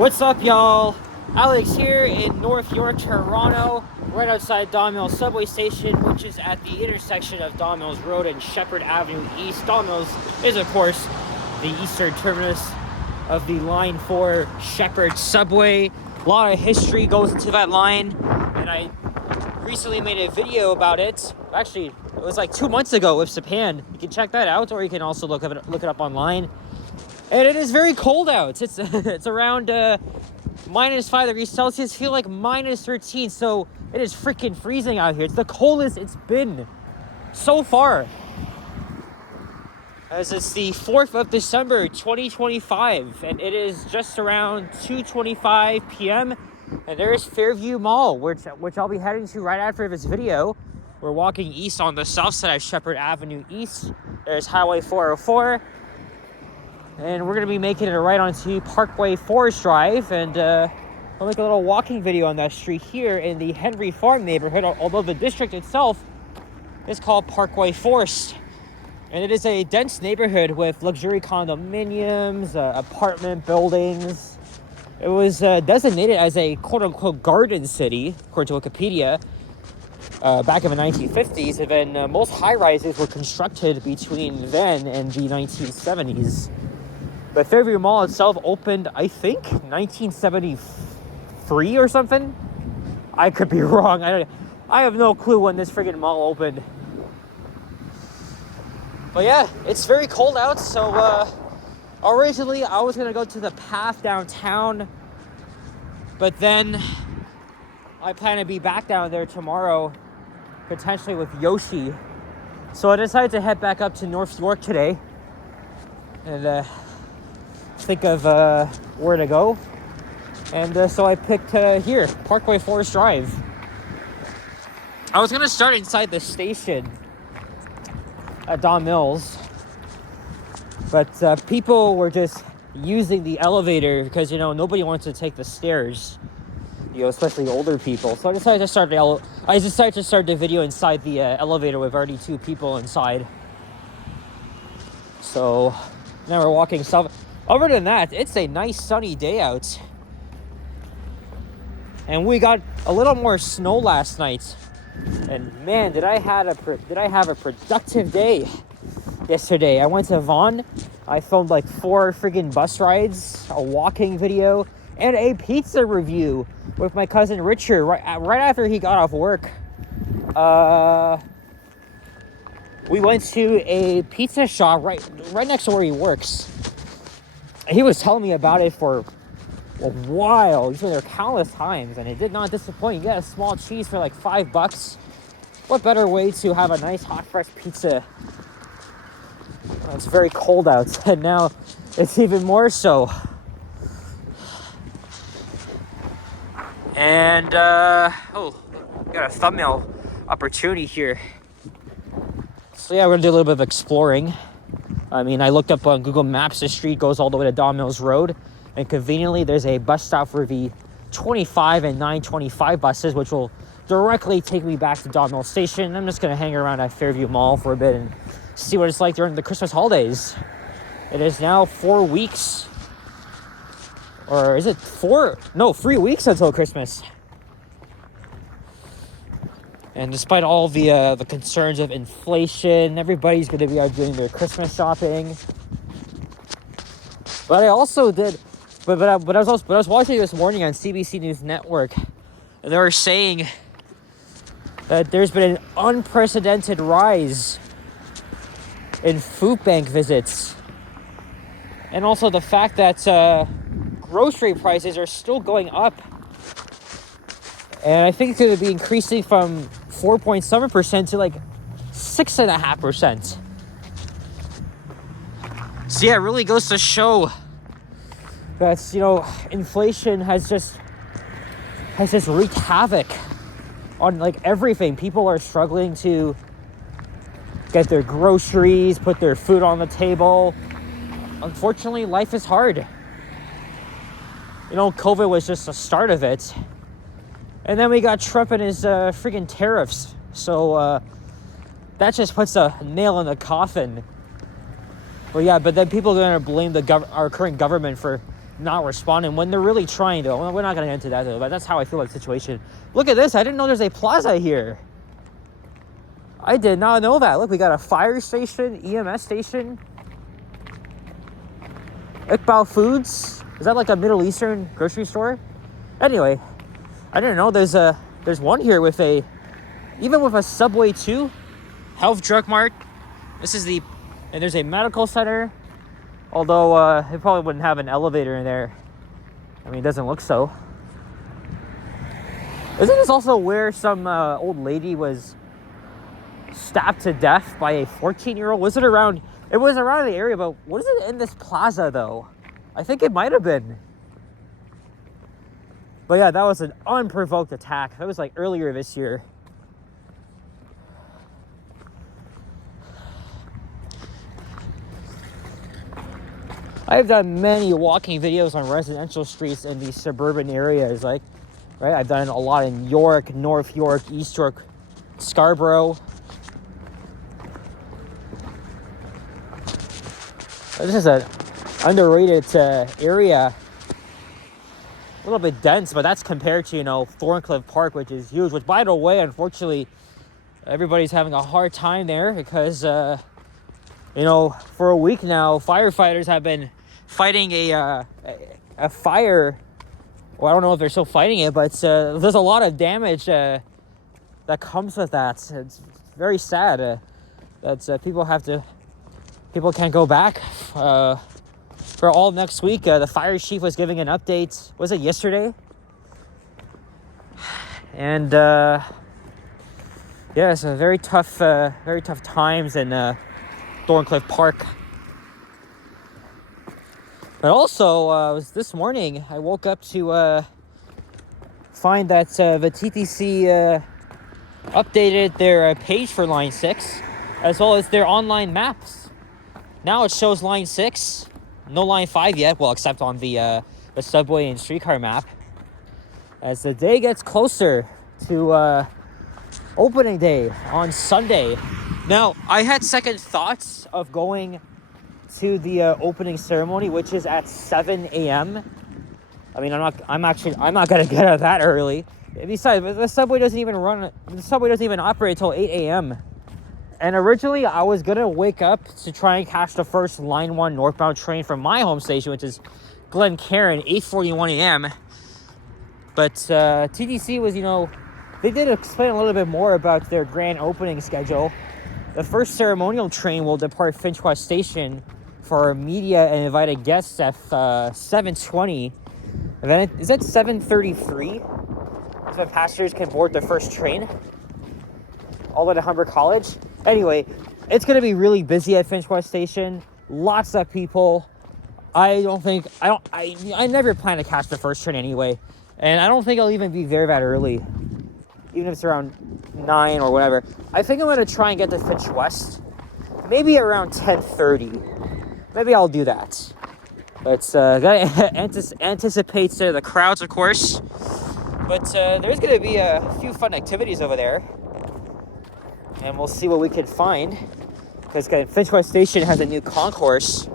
What's up, y'all? Alex here in North York, Toronto, right outside Don Mills subway station, which is at the intersection of Don Mills Road and Shepherd Avenue East. Don Mills is, of course, the eastern terminus of the Line 4 Shepherd subway. A lot of history goes into that line, and I recently made a video about it. Actually, it was like 2 months ago with Sapan. You can check that out, or you can also look it up online. And it is very cold out. It's around minus 5 degrees Celsius. Feel like minus 13. So it is freaking freezing out here. It's the coldest it's been so far. As it's the 4th of December, 2025. And it is just around 2:25 p.m. And there's Fairview Mall, which I'll be heading to right after this video. We're walking east on the south side of Shepherd Avenue East. There's Highway 404. And we're going to be making it right onto Parkway Forest Drive, and I'll make a little walking video on that street here in the Henry Farm neighborhood, although the district itself is called Parkway Forest. And it is a dense neighborhood with luxury condominiums, apartment buildings. It was designated as a quote-unquote garden city, according to Wikipedia, back in the 1950s, and then most high-rises were constructed between then and the 1970s. But Fairview Mall itself opened, I think, 1973 or something. I could be wrong. I have no clue when this friggin' mall opened. But yeah, it's very cold out. So originally I was gonna go to the path downtown, but then I plan to be back down there tomorrow, potentially with Yoshi. So I decided to head back up to North York today and think of where to go, and so I picked here, Parkway Forest Drive. I was gonna start inside the station at Don Mills, but people were just using the elevator because nobody wants to take the stairs, especially older people. So I decided to start the video inside the elevator with already 2 people inside. So now we're walking south. Other than that, it's a nice sunny day out. And we got a little more snow last night. And man, did I have a productive day yesterday. I went to Vaughan. I filmed like 4 friggin' bus rides, a walking video, and a pizza review with my cousin Richard right after he got off work. We went to a pizza shop right next to where he works. He was telling me about it for a while. He's been there countless times, and it did not disappoint. You get a small cheese for like $5. What better way to have a nice hot fresh pizza? It's very cold out, and now it's even more so. And got a thumbnail opportunity here. So yeah, we're gonna do a little bit of exploring. I mean, I looked up on Google Maps. The street goes all the way to Don Mills Road. And conveniently, there's a bus stop for the 25 and 925 buses, which will directly take me back to Don Mills Station. I'm just going to hang around at Fairview Mall for a bit and see what it's like during the Christmas holidays. It is now 4 weeks. Or is it 4? No, 3 weeks until Christmas. And despite all the concerns of inflation, everybody's going to be out doing their Christmas shopping. But I also did, but I was watching this morning on CBC News Network, and they were saying that there's been an unprecedented rise in food bank visits, and also the fact that grocery prices are still going up. And I think it's going to be increasing from 4.7% to like 6.5%. So yeah, it really goes to show that inflation has just wreaked havoc on like everything. People are struggling to get their groceries, put their food on the table. Unfortunately, life is hard. COVID was just the start of it. And then we got Trump and his friggin' tariffs. So that just puts a nail in the coffin. But then people are going to blame our current government for not responding when they're really trying to. Well, we're not going to get into that though, but that's how I feel like the situation. Look at this. I didn't know there's a plaza here. I did not know that. Look, we got a fire station, EMS station. Iqbal Foods. Is that like a Middle Eastern grocery store? Anyway, I didn't know there's one here with even with a Subway too. Health Drug Mart. And there's a medical center. Although it probably wouldn't have an elevator in there. I mean, it doesn't look so. Isn't this also where some old lady was stabbed to death by a 14-year-old? Was it around? It was around the area, but what is it in this plaza though? I think it might have been. But yeah, that was an unprovoked attack. That was like earlier this year. I've done many walking videos on residential streets in these suburban areas, right? I've done a lot in York, North York, East York, Scarborough. This is an underrated area. A little bit dense, but that's compared to, Thorncliffe Park, which is huge. Which, by the way, unfortunately, everybody's having a hard time there because, for a week now, firefighters have been fighting a fire. Well, I don't know if they're still fighting it, but there's a lot of damage that comes with that. It's very sad that people can't go back for all next week. The fire chief was giving an update. Was it yesterday? And it's a very tough times in Thorncliffe Park. But also, was this morning I woke up to find that the TTC updated their page for Line 6, as well as their online maps. Now it shows Line 6, no Line 5 yet, well, except on the subway and streetcar map. As the day gets closer to opening day on Sunday. Now, I had second thoughts of going to the opening ceremony, which is at 7 a.m. I mean, I'm not gonna get out that early. Besides, the subway doesn't even operate until 8 a.m. And originally, I was gonna wake up to try and catch the first Line 1 northbound train from my home station, which is Glencairn, 8:41 a.m. But TTC was, they did explain a little bit more about their grand opening schedule. The first ceremonial train will depart Finch West Station for media and invited guests at 7:20. And then is that 7:33? So that passengers can board the first train all the way to Humber College. Anyway, it's going to be really busy at Finch West Station. Lots of people. I never plan to catch the first train anyway. And I don't think I'll even be there that early. Even if it's around 9 or whatever. I think I'm going to try and get to Finch West. Maybe around 10:30. Maybe I'll do that. But gotta anticipate the crowds, of course. But there's going to be a few fun activities over there. And we'll see what we can find. Because Finch West Station has a new concourse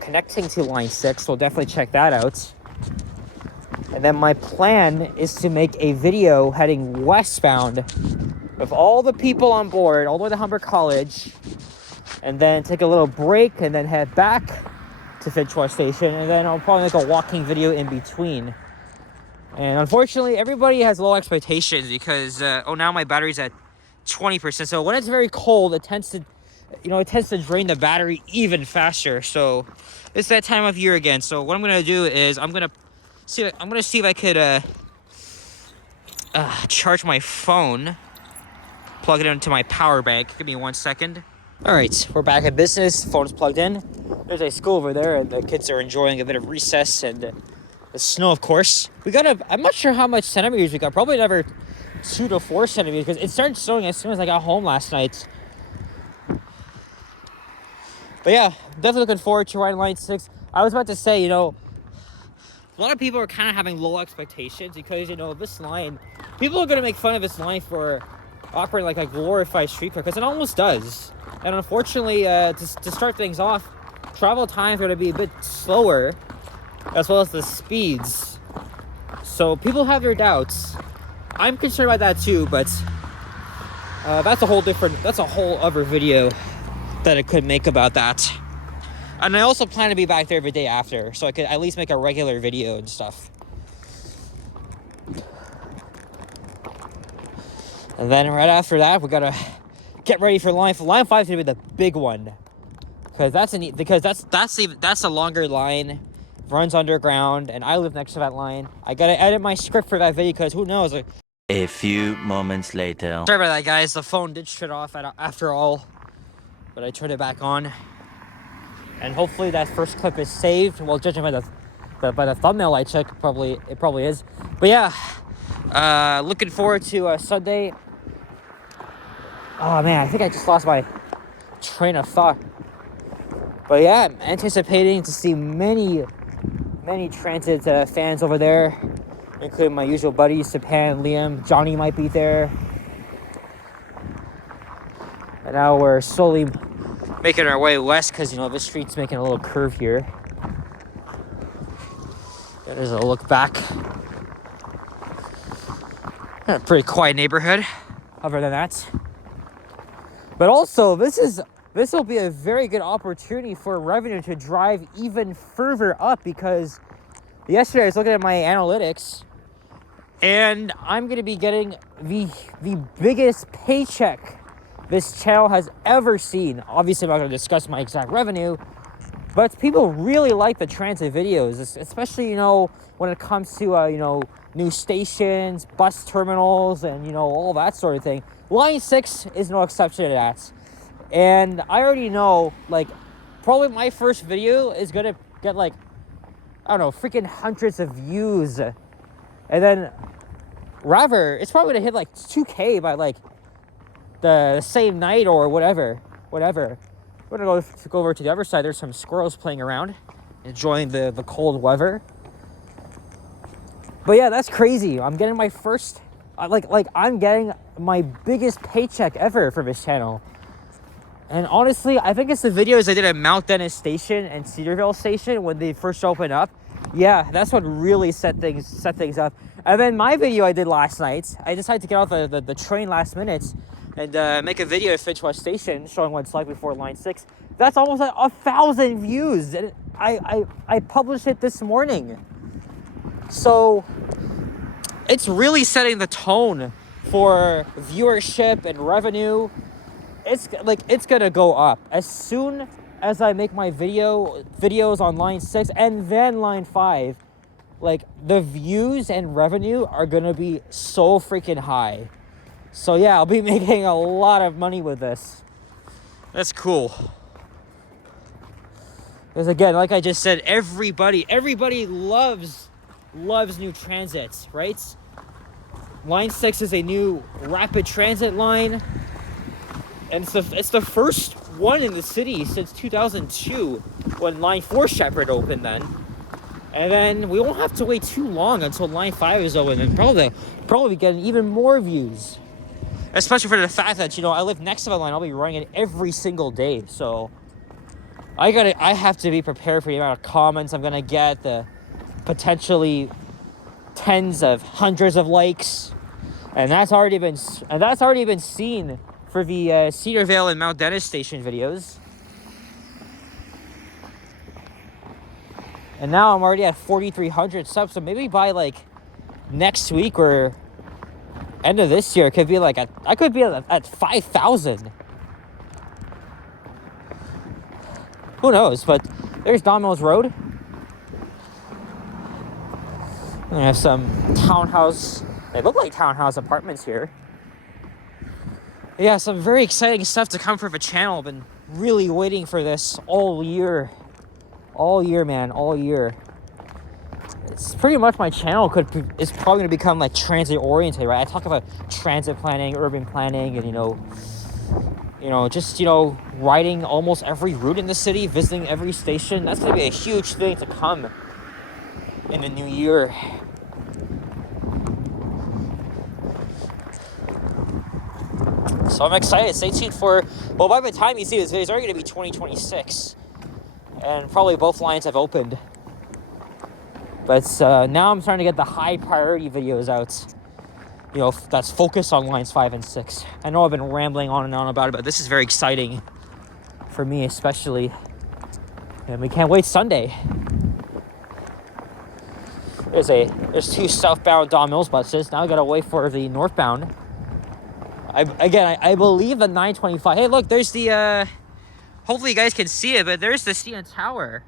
connecting to Line 6. So we'll definitely check that out. And then my plan is to make a video heading westbound with all the people on board, all the way to Humber College. And then take a little break and then head back to Finch West Station. And then I'll probably make a walking video in between. And unfortunately, everybody has low expectations because, now my battery's at 20%. So when it's very cold, it tends to drain the battery even faster. So it's that time of year again. So what I'm going to do is I'm going to see if I could charge my phone, plug it into my power bank. Give me 1 second. All right, we're back in business. The phone's plugged in. There's a school over there, and the kids are enjoying a bit of recess and the snow, of course. I'm not sure how much centimeters we got. Probably another 2 to 4 centimeters because it started snowing as soon as I got home last night. But yeah, definitely looking forward to riding Line 6. I was about to say, a lot of people are kind of having low expectations because, this line, people are going to make fun of this line for operating like a glorified streetcar because it almost does. And unfortunately, to start things off, travel times are going to be a bit slower as well as the speeds. So people have their doubts. I'm concerned about that too, but that's a whole other video that I could make about that. And I also plan to be back there the day after, so I could at least make a regular video and stuff. And then right after that, we gotta get ready for line 5. Line 5 is gonna be the big one, because that's a longer line, runs underground, and I live next to that line. I gotta edit my script for that video, because who knows? A few moments later. Sorry about that, guys. The phone did shut off after all, but I turned it back on, and hopefully that first clip is saved. Well, judging by the thumbnail I took, it probably is. But yeah, looking forward to Sunday. Oh man, I think I just lost my train of thought. But yeah, I'm anticipating to see many transit fans over there, including my usual buddies, Sapan, Liam, Johnny might be there. And now we're slowly making our way west, because, you know, this street's making a little curve here. There's a look back. A pretty quiet neighborhood, other than that. But also, this will be a very good opportunity for revenue to drive even further up, because yesterday I was looking at my analytics, and I'm going to be getting the biggest paycheck this channel has ever seen. Obviously, I'm not going to discuss my exact revenue, but people really like the transit videos, especially, you know, when it comes to, you know, new stations, bus terminals, and, you know, all that sort of thing. Line 6 is no exception to that. And I already know, like, probably my first video is going to get, like, I don't know, freaking hundreds of views. And then, rather, it's probably going to hit, like, 2K by, like, the same night or whatever. We're going to go over to the other side. There's some squirrels playing around, enjoying the cold weather. But yeah, that's crazy. I'm getting my first, I'm getting my biggest paycheck ever for this channel. And honestly, I think it's the videos I did at Mount Dennis Station and Cedarville Station when they first opened up. Yeah, that's what really set things up. And then my video I did last night, I decided to get off the train last minute and make a video at Finchwest Station showing what it's like before Line 6. That's almost 1,000 views. And I published it this morning. So it's really setting the tone for viewership and revenue. It's gonna go up as soon as I make my videos on Line 6 and then Line 5. Like, the views and revenue are gonna be so freaking high. So yeah, I'll be making a lot of money with this. That's cool. Because again, like I just said, everybody loves new transits, right? Line 6 is a new rapid transit line, and it's the first one in the city since 2002, when Line 4 Shepherd opened then. And then we won't have to wait too long until Line 5 is open, and probably getting even more views. Especially for the fact that, you know, I live next to the line. I'll be running it every single day, so I have to be prepared for the amount of comments I'm gonna get, the potentially tens of hundreds of likes, and that's already been seen for the Cedarvale and Mount Dennis Station videos. And now I'm already at 4,300 subs, so maybe by like next week or end of this year, it could be like I could be at 5,000. Who knows? But there's Domino's Road. We have some townhouse. They look like townhouse apartments here. Yeah, some very exciting stuff to come for the channel. I've been really waiting for this all year. All year, man. All year. It's pretty much my channel is probably going to become like transit oriented, right? I talk about transit planning, urban planning, and just riding almost every route in the city, visiting every station. That's going to be a huge thing to come in the new year. So I'm excited. Stay tuned for, well, by the time you see this video, it's already going to be 2026. And probably both lines have opened. But now I'm starting to get the high priority videos out. You know, that's focused on lines 5 and 6. I know I've been rambling on and on about it, but this is very exciting for me, especially. And we can't wait Sunday. There's 2 southbound Don Mills buses. Now I gotta wait for the northbound. I believe the 925. Hey, look, there's the. Hopefully you guys can see it, but there's the CN Tower.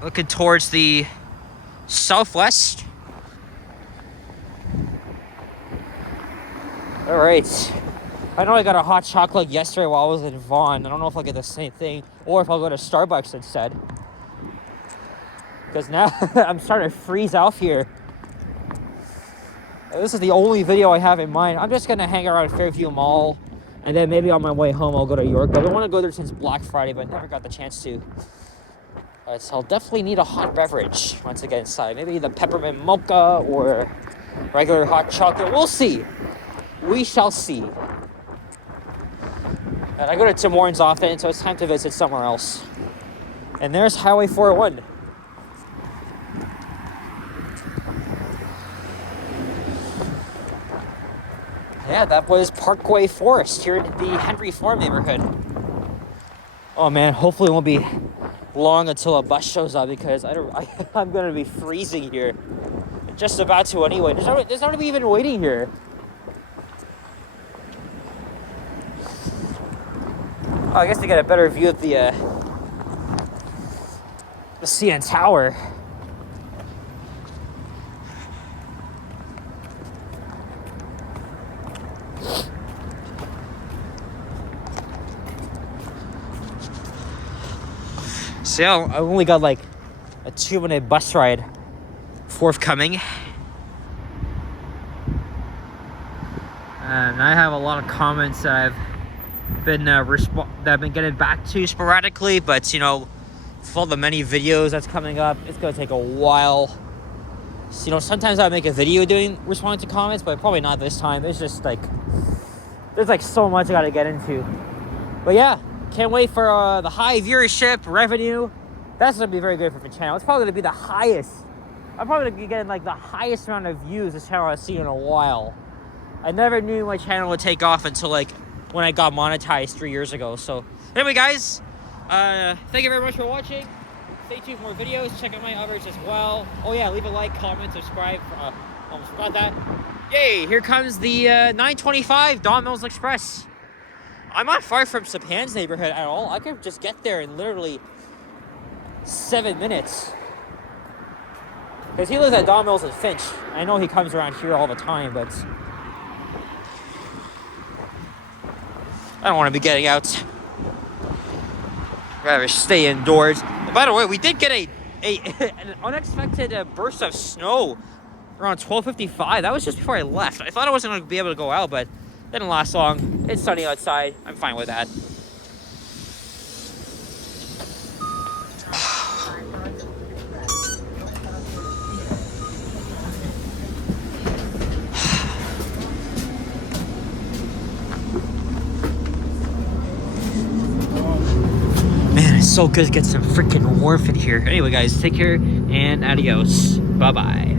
Looking towards the southwest. All right. I know I got a hot chocolate yesterday while I was in Vaughan. I don't know if I'll get the same thing or if I'll go to Starbucks instead. Because now I'm starting to freeze out here. This is the only video I have in mind. I'm just going to hang around Fairview Mall. And then maybe on my way home I'll go to York. But I want to go there since Black Friday, but never got the chance to. So I'll definitely need a hot beverage once I get inside. Maybe the peppermint mocha or regular hot chocolate. We'll see. We shall see. And I go to Tim Hortons often, so it's time to visit somewhere else. And there's Highway 401. Yeah, that was Parkway Forest here in the Henry Farm neighborhood. Oh man, hopefully it won't be long until a bus shows up because I'm gonna be freezing here. Just about to anyway. There's nobody even waiting here. Oh, I guess to get a better view of the CN Tower. See, I only got like a 2-minute bus ride forthcoming. And I have a lot of comments that I've been that I've been getting back to sporadically, but you know, for all the many videos that's coming up, it's gonna take a while. So, you know, sometimes I make a video responding to comments, but probably not this time. It's just like there's like so much I gotta get into. But yeah, can't wait for the high viewership revenue. That's gonna be very good for the channel. It's probably gonna be the highest. I'm probably gonna be getting like the highest amount of views this channel has seen in a while. I never knew my channel would take off until like when I got monetized 3 years ago. So anyway, guys, thank you very much for watching. Stay tuned for more videos. Check out my others as well. Oh yeah, leave a like, comment, subscribe. Almost forgot that. Yay, here comes the 925 Don Mills Express. I'm not far from Sapan's neighborhood at all. I could just get there in literally 7 minutes. Because he lives at Don Mills and Finch. I know he comes around here all the time, but I don't want to be getting out. I'd rather stay indoors. And by the way, we did get an unexpected burst of snow around 12:55. That was just before I left. I thought I wasn't going to be able to go out, but it didn't last long. It's sunny outside. I'm fine with that. So good to get some freaking warmth in here. Anyway, guys, take care and adios. Bye-bye.